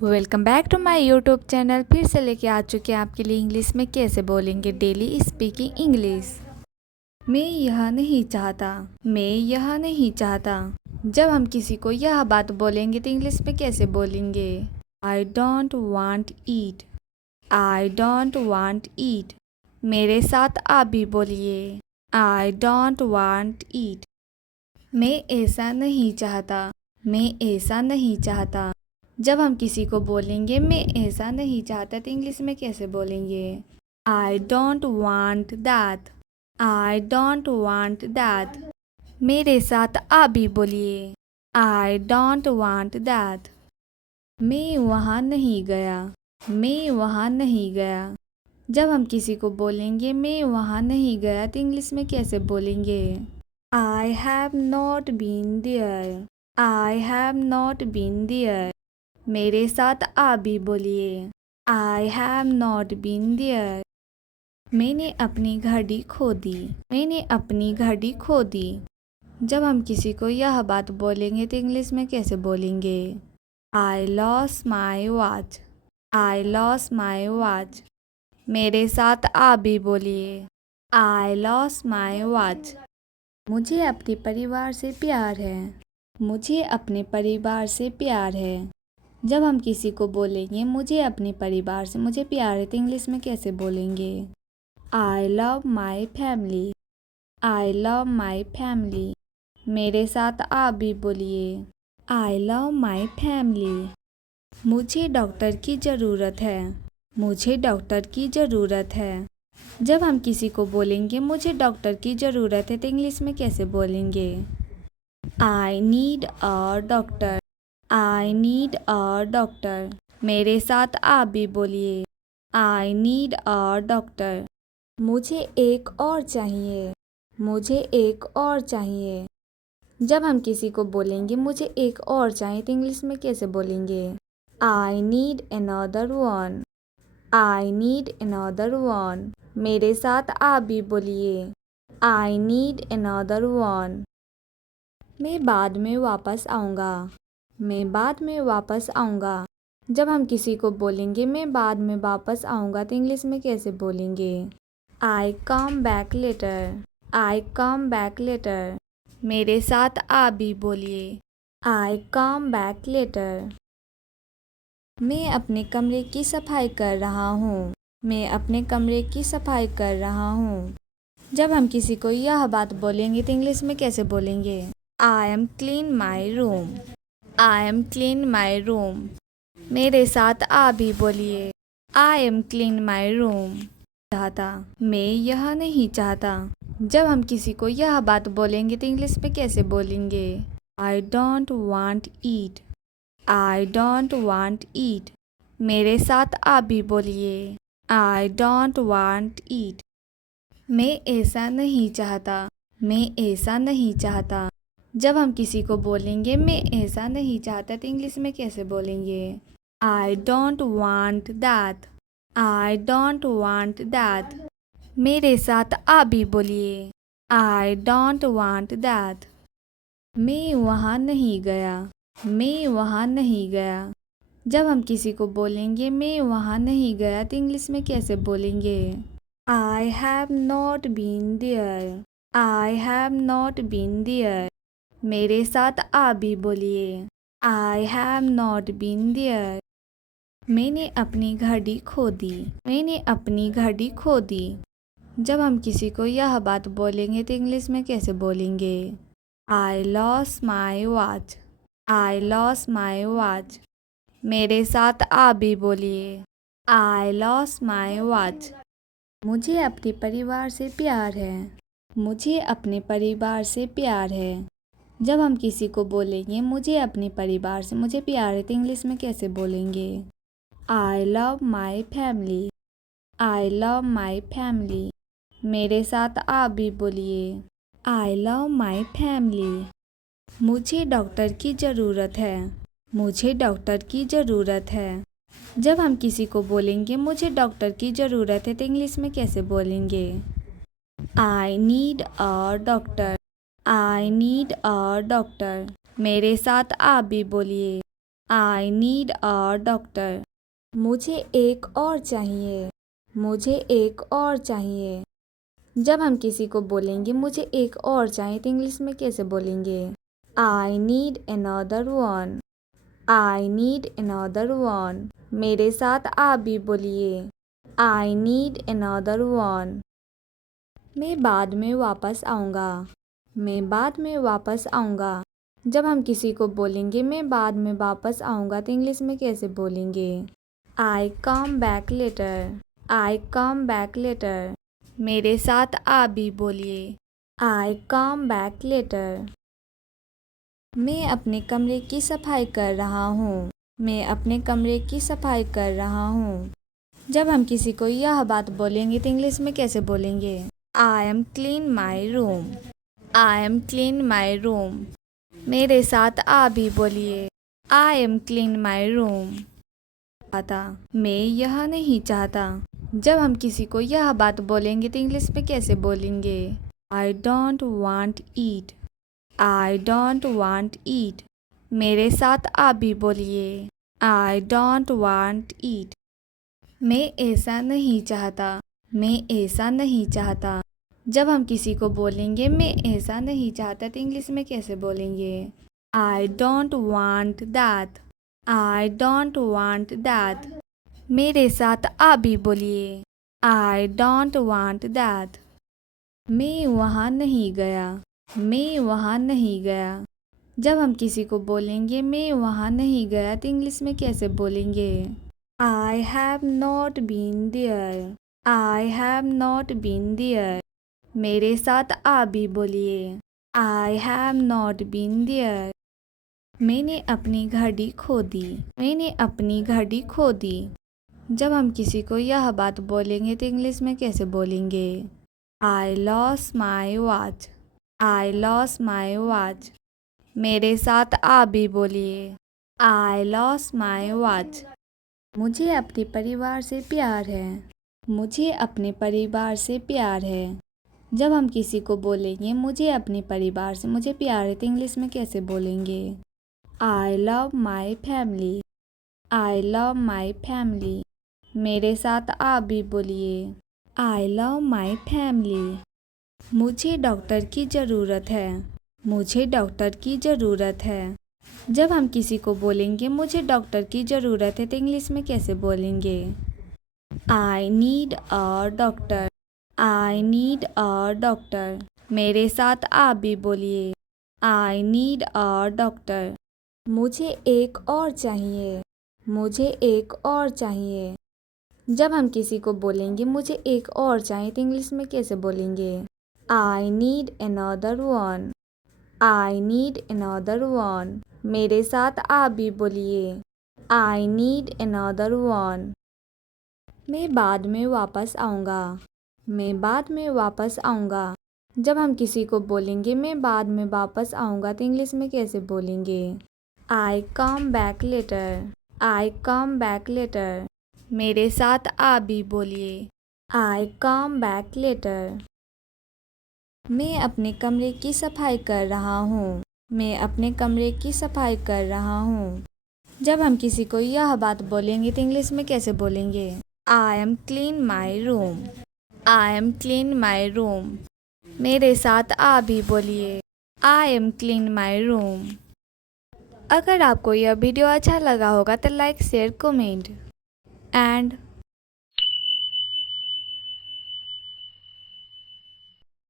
Welcome back to my YouTube channel. फिर से लेके आ चुके हैं आपके लिए इंग्लिश में कैसे बोलेंगे डेली स्पीकिंग इंग्लिश। मैं यह नहीं चाहता, मैं यह नहीं चाहता। जब हम किसी को यह बात बोलेंगे तो इंग्लिश में कैसे बोलेंगे? I don't want eat, I don't want eat. मेरे साथ आप भी बोलिए, आई डोंट वांट ईट। मैं ऐसा नहीं चाहता, मैं ऐसा नहीं चाहता। जब हम किसी को बोलेंगे मैं ऐसा नहीं चाहता तो इंग्लिश में कैसे बोलेंगे? I don't want that, I don't want that. मेरे साथ आप भी बोलिए, आई डोंट वांट दैट। मैं वहाँ नहीं गया, मैं वहाँ नहीं गया। जब हम किसी को बोलेंगे मैं वहाँ नहीं गया तो इंग्लिश में कैसे बोलेंगे? I have not been there, I have not been there. मेरे साथ आप भी बोलिए, I have not been there. मैंने अपनी घड़ी खो दी, मैंने अपनी घड़ी खो दी। जब हम किसी को यह बात बोलेंगे तो इंग्लिश में कैसे बोलेंगे? I loss my watch, I loss my watch. मेरे साथ आप भी बोलिए, आई लॉस माई वॉच। मुझे अपने परिवार से प्यार है, मुझे अपने परिवार से प्यार है। जब हम किसी को बोलेंगे मुझे अपने परिवार से मुझे प्यार है तो इंग्लिश में कैसे बोलेंगे? I love my family, I love my family. मेरे साथ आप भी बोलिए, आई लव माई फैमिली। मुझे डॉक्टर की ज़रूरत है, मुझे डॉक्टर की ज़रूरत है। जब हम किसी को बोलेंगे मुझे डॉक्टर की ज़रूरत है तो इंग्लिश में कैसे बोलेंगे? I need a doctor, I need a doctor. मेरे साथ आप भी बोलिए, आई नीड अ डॉक्टर। मुझे एक और चाहिए, मुझे एक और चाहिए। जब हम किसी को बोलेंगे मुझे एक और चाहिए तो इंग्लिश में कैसे बोलेंगे? I need another one, I need another one. मेरे साथ आप भी बोलिए, आई नीड अनदर वन। मैं बाद में वापस आऊँगा, मैं बाद में वापस आऊँगा। जब हम किसी को बोलेंगे मैं बाद में वापस आऊँगा तो इंग्लिश में कैसे बोलेंगे? आई कम बैक लेटर, आई कम बैक लेटर। मेरे साथ आप भी बोलिए, आई कम बैक लेटर। मैं अपने कमरे की सफाई कर रहा हूँ, मैं अपने कमरे की सफाई कर रहा हूँ। जब हम किसी को यह बात बोलेंगे तो इंग्लिश में कैसे बोलेंगे? I am clean my room, I am clean my room. मेरे साथ आप भी बोलिए, I am clean my room. चाहता, मैं यह नहीं चाहता। जब हम किसी को यह बात बोलेंगे तो इंग्लिश में कैसे बोलेंगे? I don't want eat, I don't want eat. मेरे साथ आप भी बोलिए, आई डोंट वांट ईट। मैं ऐसा नहीं चाहता, मैं ऐसा नहीं चाहता। जब हम किसी को बोलेंगे मैं ऐसा नहीं चाहता तो इंग्लिश में कैसे बोलेंगे? I don't want that, I don't want that. मेरे साथ आप भी बोलिए, आई डोंट वांट दैट। मैं वहाँ नहीं गया, मैं वहाँ नहीं गया। जब हम किसी को बोलेंगे मैं वहाँ नहीं गया तो इंग्लिश में कैसे बोलेंगे? I have not been there, I have not been there. मेरे साथ आप भी बोलिए, I have not been there. मैंने अपनी घड़ी खो दी, मैंने अपनी घड़ी खो दी। जब हम किसी को यह बात बोलेंगे तो इंग्लिश में कैसे बोलेंगे? I loss my watch, I loss my watch. मेरे साथ आप भी बोलिए, आई लॉस माई वॉच। मुझे अपने परिवार से प्यार है, मुझे अपने परिवार से प्यार है। जब हम किसी को बोलेंगे मुझे अपने परिवार से मुझे प्यार है तो इंग्लिश में कैसे बोलेंगे? I love my family, I love my family. मेरे साथ आप भी बोलिए, आई लव माई फैमिली। मुझे डॉक्टर की ज़रूरत है, मुझे डॉक्टर की ज़रूरत है। जब हम किसी को बोलेंगे मुझे डॉक्टर की ज़रूरत है तो इंग्लिश में कैसे बोलेंगे? I need a doctor, I need a doctor. मेरे साथ आप भी बोलिए, आई नीड अ डॉक्टर। मुझे एक और चाहिए। मुझे एक और चाहिए। जब हम किसी को बोलेंगे मुझे एक और चाहिए तो इंग्लिश में कैसे बोलेंगे? I need another one. I need another one. मेरे साथ आप भी बोलिए। I need another one. मैं बाद में वापस आऊँगा। मैं बाद में वापस आऊँगा। जब हम किसी को बोलेंगे मैं बाद में वापस आऊँगा तो इंग्लिश में कैसे बोलेंगे? आई कम बैक लेटर। आई कम बैक लेटर। मेरे साथ आप भी बोलिए। आई कम बैक लेटर। मैं अपने कमरे की सफाई कर रहा हूँ। मैं अपने कमरे की सफाई कर रहा हूँ। जब हम किसी को यह बात बोलेंगे तो इंग्लिश में कैसे बोलेंगे? I am clean my room. I am clean my room. मेरे साथ आप भी बोलिए। I am clean my room. मैं यह नहीं चाहता। जब हम किसी को यह बात बोलेंगे तो इंग्लिश में कैसे बोलेंगे? I don't want eat. I don't want eat. मेरे साथ आप भी बोलिए। I don't want eat. मैं ऐसा नहीं चाहता। मैं ऐसा नहीं चाहता। जब हम किसी को बोलेंगे मैं ऐसा नहीं चाहता तो इंग्लिश में कैसे बोलेंगे? I don't want that. I don't want that. मेरे साथ आप भी बोलिए। I don't want that. मैं वहाँ नहीं गया। मैं वहाँ नहीं गया। जब हम किसी को बोलेंगे मैं वहाँ नहीं गया तो इंग्लिश में कैसे बोलेंगे? I have not been there. I have not been there. मेरे साथ आप भी बोलिए। I have not been there. मैंने अपनी घड़ी खो दी। मैंने अपनी घड़ी खो दी। जब हम किसी को यह बात बोलेंगे तो इंग्लिश में कैसे बोलेंगे? I loss my watch. I loss my watch. मेरे साथ आप भी बोलिए। I loss my watch. मुझे अपने परिवार से प्यार है। मुझे अपने परिवार से प्यार है। जब हम किसी को बोलेंगे मुझे अपने परिवार से मुझे प्यार है तो इंग्लिश में कैसे बोलेंगे? I love my family. I love my family. मेरे साथ आप भी बोलिए। I love my family. मुझे डॉक्टर की ज़रूरत है। मुझे डॉक्टर की ज़रूरत है। जब हम किसी को बोलेंगे मुझे डॉक्टर की ज़रूरत है तो इंग्लिश में कैसे बोलेंगे? I need a doctor. I need a doctor. मेरे साथ आप भी बोलिए। I need a doctor. मुझे एक और चाहिए। मुझे एक और चाहिए। जब हम किसी को बोलेंगे मुझे एक और चाहिए तो इंग्लिश में कैसे बोलेंगे? I need another one. I need another one. मेरे साथ आप भी बोलिए। I need another one. मैं बाद में वापस आऊँगा। मैं बाद में वापस आऊँगा। जब हम किसी को बोलेंगे मैं बाद में वापस आऊँगा तो इंग्लिश में कैसे बोलेंगे? आई कम बैक लेटर। आई कम बैक लेटर। मेरे साथ आप भी बोलिए। आई कम बैक लेटर। मैं अपने कमरे की सफाई कर रहा हूँ। मैं अपने कमरे की सफाई कर रहा हूँ। जब हम किसी को यह बात बोलेंगे तो इंग्लिश में कैसे बोलेंगे? I am clean my room. I am clean my room. मेरे साथ आप भी बोलिए। I am clean my room. अगर आपको यह वीडियो अच्छा लगा होगा तो लाइक शेयर कमेंट एंड